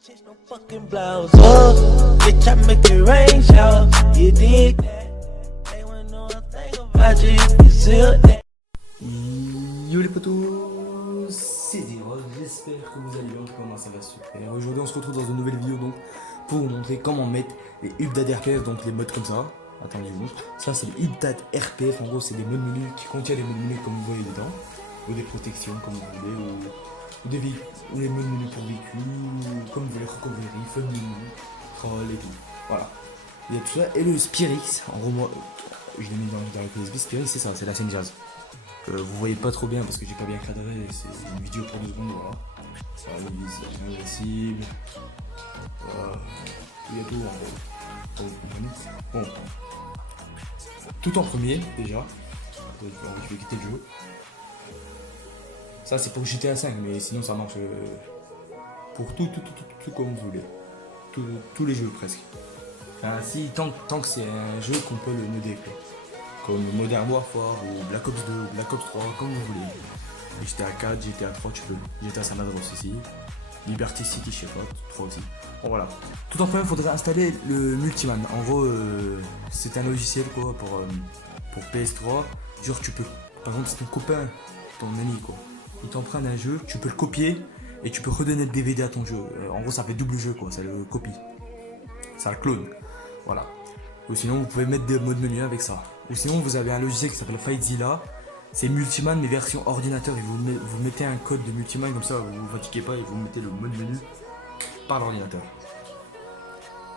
Change no fucking blouse. Oh, bitch, I make it rain shower. You dig that? They wanna know a thing about you. You feel that? Yo les potos, c'est D-Roll, j'espère que vous allez bien, comment ça va super. Aujourd'hui on se retrouve dans une nouvelle vidéo donc pour vous montrer comment mettre les Update RPF, donc les modes comme ça. Attendez, je vous montre. Ça c'est les Update RPF, en gros c'est des modes menus qui contiennent des modes menus comme vous voyez dedans, ou des protections comme vous voulez, ou des véhicules, ou les modes menus pour véhicules, ou comme vous voulez, recovery, fun menu, troll et tout. Voilà. Il y a tout ça, et le Spirix, en gros moi, je l'ai mis dans la USB, Spirix c'est ça, c'est la scène jazz. Vous voyez pas trop bien parce que j'ai pas bien cadré, c'est une vidéo pour 2 secondes, voilà. Voilà, c'est invincible. Voilà. Il y a tout en gros. Pour vous comprendre. Bon. Tout en premier, déjà. Je vais quitter le jeu. Ça c'est pour GTA 5, mais sinon ça marche pour tout comme vous voulez. Tous les jeux presque. Enfin, si, tant que c'est un jeu qu'on peut le modder quoi. Comme Modern Warfare ou Black Ops 2, Black Ops 3, comme vous voulez. GTA 4, GTA 3, tu peux. GTA San Andreas aussi. Liberty City, je sais pas, 3 aussi. Bon voilà. Tout en premier, il faudrait installer le Multiman. En gros, c'est un logiciel quoi pour PS3. Genre, tu peux. Par exemple, c'est ton copain, ton ami quoi. Il t'emprunte un jeu, tu peux le copier et tu peux redonner le DVD à ton jeu. En gros, ça fait double jeu quoi, ça le copie. Ça le clone. Voilà. Ou sinon, vous pouvez mettre des modes menu avec ça. Ou sinon, vous avez un logiciel qui s'appelle FightZilla. C'est Multiman, mais version ordinateur. Et vous mettez un code de Multiman, comme ça, vous vous fatiguez pas et vous mettez le mode menu par l'ordinateur.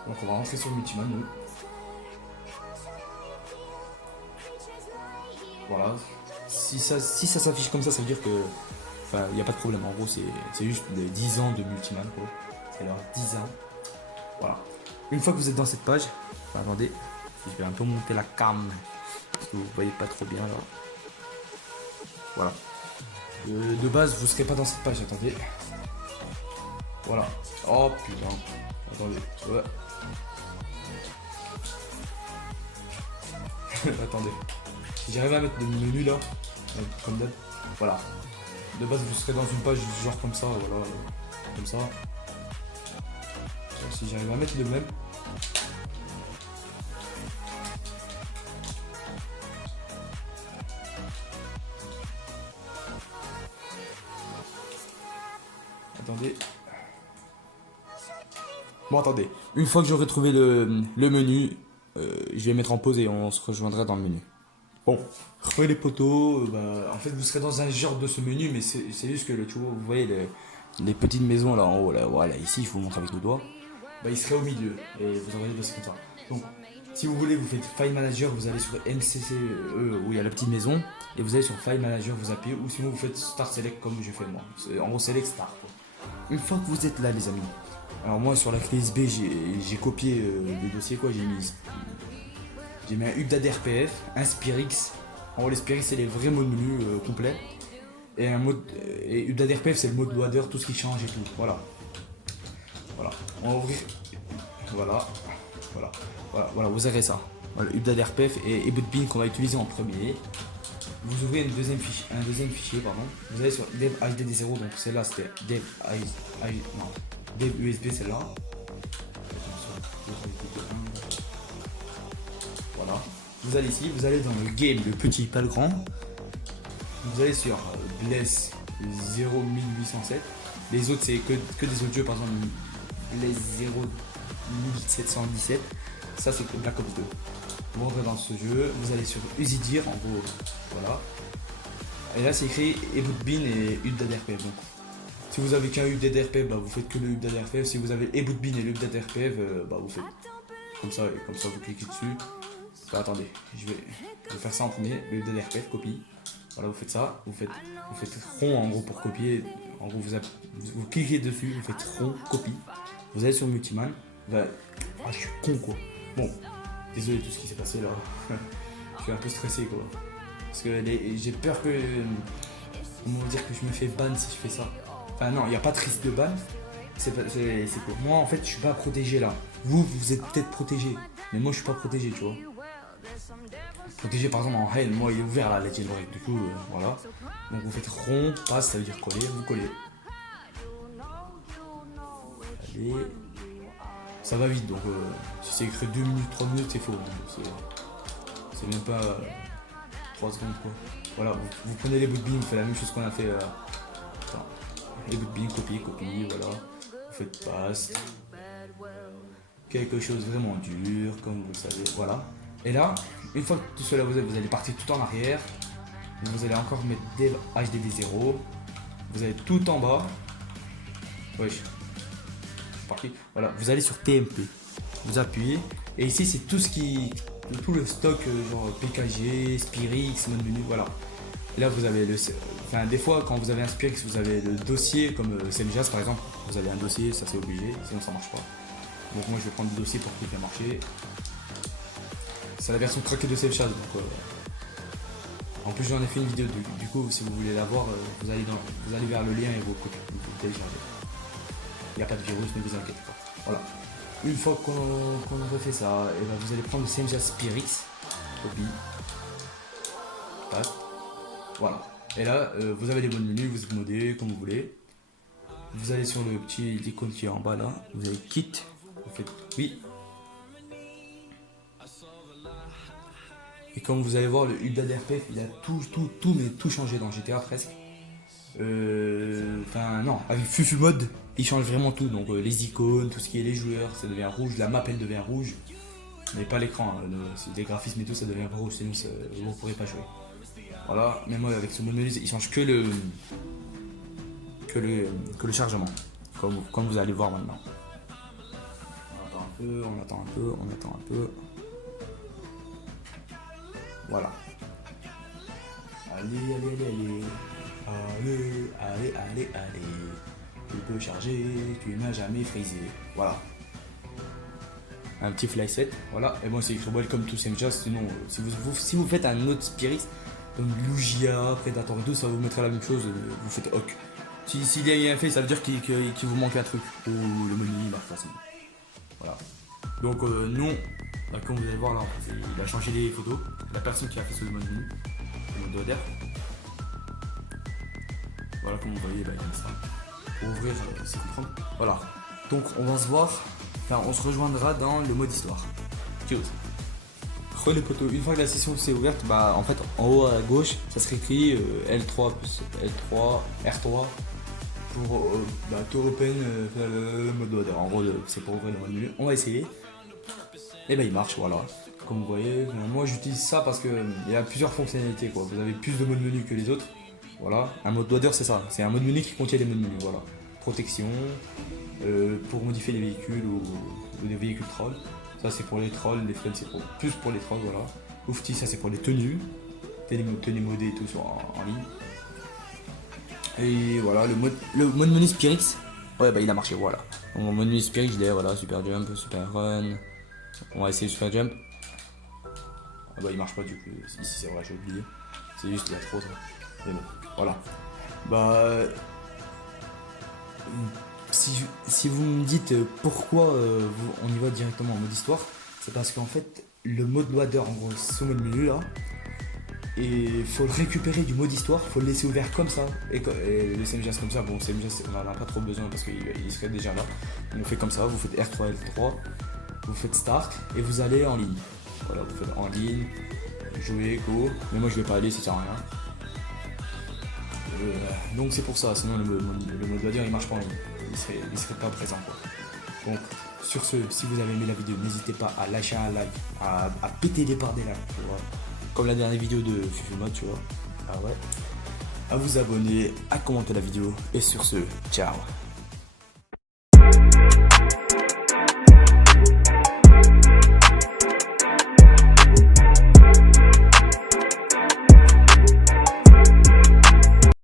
Donc, on va rentrer sur Multiman, nous. Voilà. Si ça s'affiche comme ça veut dire que. Enfin, il n'y a pas de problème. En gros, c'est juste les 10 ans de Multiman, quoi. C'est leur 10 ans. Voilà. Une fois que vous êtes dans cette page, enfin, attendez, je vais un peu monter la cam parce que vous voyez pas trop bien là. Voilà. De base, vous serez pas dans cette page, attendez. Voilà. Oh putain. Attendez. Ouais. Attendez. Si j'arrive à mettre le menu là, comme d'hab. Voilà. De base, vous serez dans une page genre comme ça, voilà. Comme ça. Si j'arrive à mettre le même. Attendez. Bon, attendez. Une fois que j'aurai trouvé le menu, je vais mettre en pause et on se rejoindra dans le menu. Bon, retrouvez les poteaux. En fait, vous serez dans un genre de ce menu, mais c'est juste que tu vois, vous voyez les petites maisons là en haut, là, voilà, ici, je vous montre avec le doigt. Il serait au milieu et vous aurez c'est comme ça. Donc, si vous voulez, vous faites File Manager, vous allez sur MCCE où il y a la petite maison et vous allez sur File Manager, vous appuyez ou sinon vous faites Start Select comme je fais moi. En gros, Select Start. Une fois que vous êtes là, les amis. Alors moi sur la clé USB, j'ai copié le dossier quoi. J'ai mis un Update RPF, un Spirix. En gros, les Spirix c'est les vrais modes menus complets. Et un mode et Update RPF c'est le mode loader, tout ce qui change et tout. Voilà. Voilà. On va ouvrir. Voilà, vous avez ça. Voilà, Update RPF et Ebootbin qu'on va utiliser en premier. Vous ouvrez un deuxième fichier, pardon. Vous allez sur dev HDD0, donc celle-là c'était dev USB, celle-là. Voilà. Vous allez ici, vous allez dans le game, le petit, pas le grand. Vous allez sur Bless 01807. Les autres c'est que des autres jeux, par exemple Bless 01717. Ça c'est que Black Ops 2. Vous rentrez dans ce jeu, vous allez sur Usidir, en gros, voilà. Et là c'est écrit Ebootbin et Update RPF. Donc, si vous avez qu'un Update RPF, vous faites que le Update RPF. Si vous avez Ebootbin et l'Update RPF, vous faites comme ça et comme ça vous cliquez dessus. Attendez, je vais faire ça en premier, le Update RPF, copie. Voilà, vous faites ça, vous faites rond en gros pour copier. En gros, vous cliquez dessus, vous faites rond, copie. Vous allez sur Multiman. Je suis con quoi. Bon. Désolé de tout ce qui s'est passé là. Je suis un peu stressé quoi. Parce que j'ai peur que. Comment dire que je me fais ban si je fais ça. Enfin non, il n'y a pas de risque de ban. C'est quoi. Moi en fait je suis pas protégé là. Vous êtes peut-être protégé. Mais moi je suis pas protégé, tu vois. Protégé par exemple en Hell, moi il est ouvert là, Legendary. Du coup, voilà. Donc vous faites rond, passe, ça veut dire coller, vous collez. allez. Ça va vite, donc si c'est écrit 2 minutes, 3 minutes, c'est faux. C'est même pas 3 secondes quoi. Voilà, vous prenez les bouts de billes, vous faites la même chose qu'on a fait. Les bouts de billes, copie, voilà. Vous faites paste. Quelque chose vraiment dur, comme vous le savez, voilà. Et là, une fois que tout cela vous allez partir tout en arrière. Vous allez encore mettre des HDD0. Vous allez tout en bas. Wesh. Parti. Voilà, vous allez sur TMP. Vous appuyez. Et ici, c'est tout tout le stock, genre PKG, Spirix, mode menu, voilà. Et là, vous avez des fois, quand vous avez un Spirix, vous avez le dossier, comme Semjas par exemple. Vous avez un dossier, ça c'est obligé, sinon ça marche pas. Donc moi, je vais prendre le dossier pour qu'il puisse marcher. C'est la version craquée de Semjas, donc. En plus, j'en ai fait une vidéo, du coup, si vous voulez la voir, vous allez vers le lien et vous téléchargez. Il n'y a pas de virus, ne vous inquiétez pas. Voilà. Une fois qu'on a fait ça, et ben vous allez prendre le Semjas Spirix, copie, paste, voilà. Et là, vous avez les modes menus, vous modez comme vous voulez. Vous allez sur le petit icône qui est en bas là, vous avez Kit, vous faites oui. Et comme vous allez voir, le UBDRPF, il a tout changé dans GTA presque. Non, avec Fufu Mode, il change vraiment tout. Donc les icônes, tout ce qui est les joueurs, ça devient rouge. La map, elle devient rouge. Mais pas l'écran, c'est des graphismes et tout, ça devient rouge. Sinon, vous ne pourrez pas jouer. Voilà, même moi, avec ce mode menu, il change que le chargement. Comme vous allez voir maintenant. On attend un peu. Voilà. Allez. Tu peux charger, tu n'as jamais frisé. Voilà. Un petit fly set. Voilà. Et bon, c'est écrit welcome to Semjas. Sinon, si vous faites un autre Spirix, comme Lugia, Predator 2, ça vous mettra la même chose. Vous faites OK. S'il y a rien fait, ça veut dire qu'il vous manque un truc. Ou le menu marque facilement. Voilà. Donc, non. Là, comme vous allez voir là, il a changé les photos. La personne qui a fait ce mode menu, le mode ODR. Voilà, comme vous voyez, il y a ça. Pour ouvrir, c'est comprendre. Voilà. Donc, on va se voir. Enfin, on se rejoindra dans le mode histoire. Cheers. Les potos. Une fois que la session s'est ouverte, en fait, en haut à gauche, ça serait écrit L3 plus L3, R3 pour to open le mode ODR. En gros, c'est pour ouvrir le mode menu. On va essayer. Et il marche, voilà. Comme vous voyez, moi j'utilise ça parce que il y a plusieurs fonctionnalités quoi. Vous avez plus de mode menu que les autres. Voilà, un mode loader c'est ça, c'est un mode menu qui contient les modes menus, voilà. Protection, pour modifier les véhicules ou des véhicules trolls. Ça c'est pour les trolls, les friends c'est plus pour les trolls, voilà. Oufti, ça c'est pour les tenues modées et tout en ligne. Et voilà, le mode menu Spirix, ouais il a marché, voilà. Donc, mon mode menu Spirix je l'ai, voilà, super jump, super run. On va essayer super jump. Il marche pas du coup, ici c'est vrai, j'ai oublié. C'est juste il y a trop ça. Mais bon, voilà. Si vous me dites pourquoi on y va directement en mode histoire, c'est parce qu'en fait le mode loader, en gros ce mode menu là, et faut le récupérer du mode histoire, faut le laisser ouvert comme ça. Et le Semjas comme ça, bon Semjas on en a pas trop besoin parce qu'il serait déjà là. On fait comme ça, vous faites R3, L3, vous faites start et vous allez en ligne. Voilà, vous faites en ligne, jouer, go. Mais moi je vais pas aller, ça sert à rien. Donc c'est pour ça, sinon le mode loader il marche pas en ligne. Il serait pas présent quoi. Donc sur ce, si vous avez aimé la vidéo, n'hésitez pas à lâcher un like, à péter les parts des likes, comme la dernière vidéo de Fufu Mode, tu vois. Ah ouais. À vous abonner, à commenter la vidéo. Et sur ce, ciao.